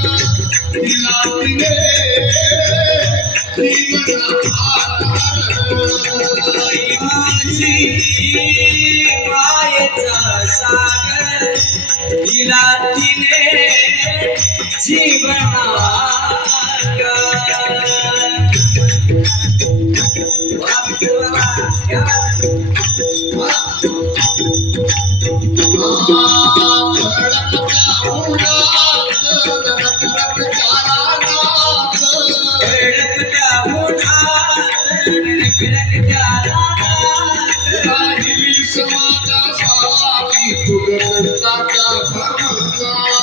तिला तिने जीवन आई माझी मायेचा सागर तिला तिने जीवनाकार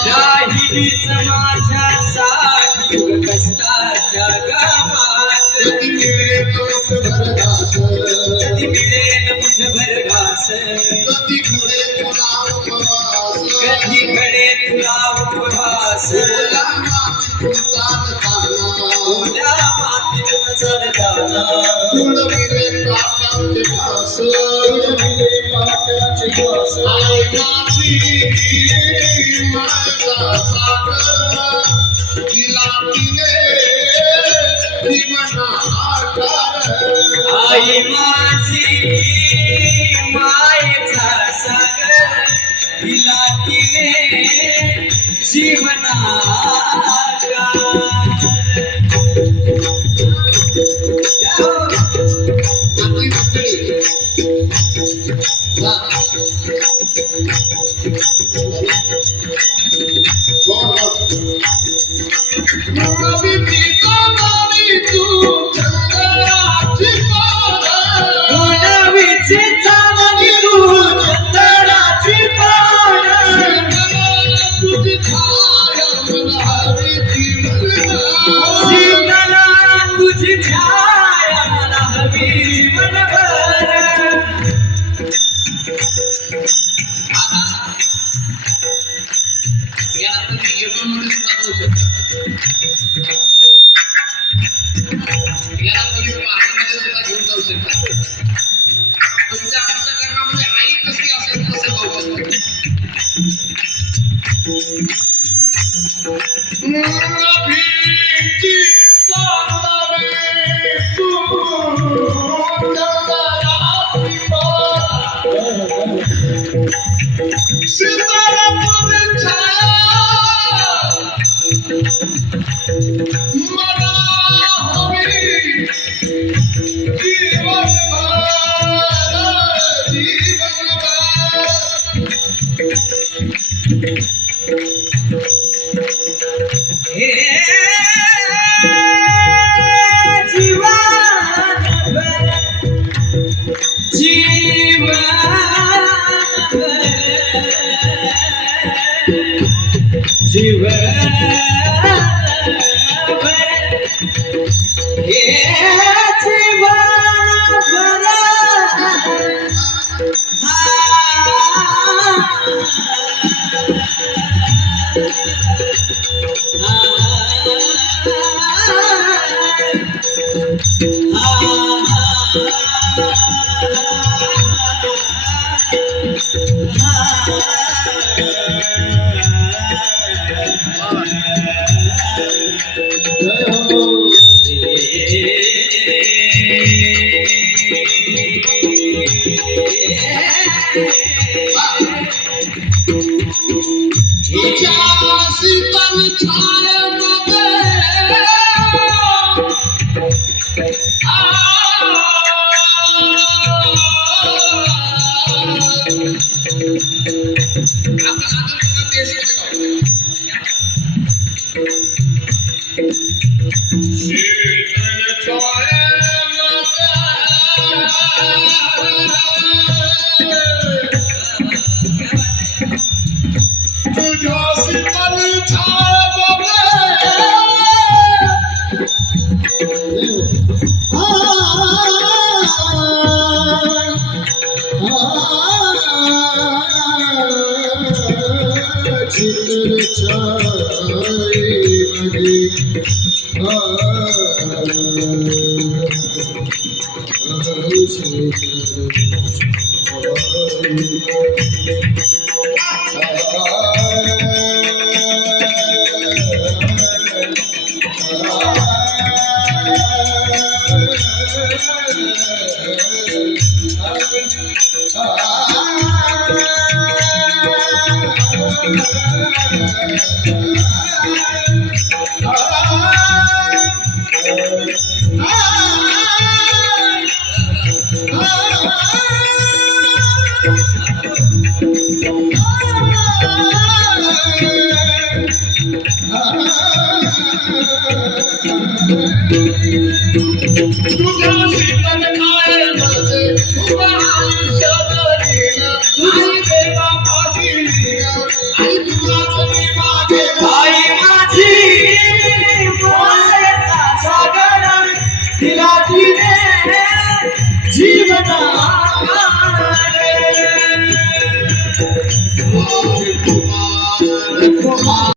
राहिली समाजासाठी कष्टाच्या गावात कधी मिळेल मुठभर घास कधी घडे तुला उपवास ओल्या मातीतून चालताना तुडविले काट्याचे घास आई माझी मायेचा सागर तिला तिने जीवनाकार आई माझी मायेचा सागर तिला तिने जीवनाकार तुमच्या अंतःकरणामध्ये आई कशी असेल तसे पाहू तुझ्या शीतल कायमध्ये उभा आयुष्य जगीन. आई देवापाशी लीन. आई तुलाच मी माझे आई माझी मायेचा सागर तिला तिने जीवन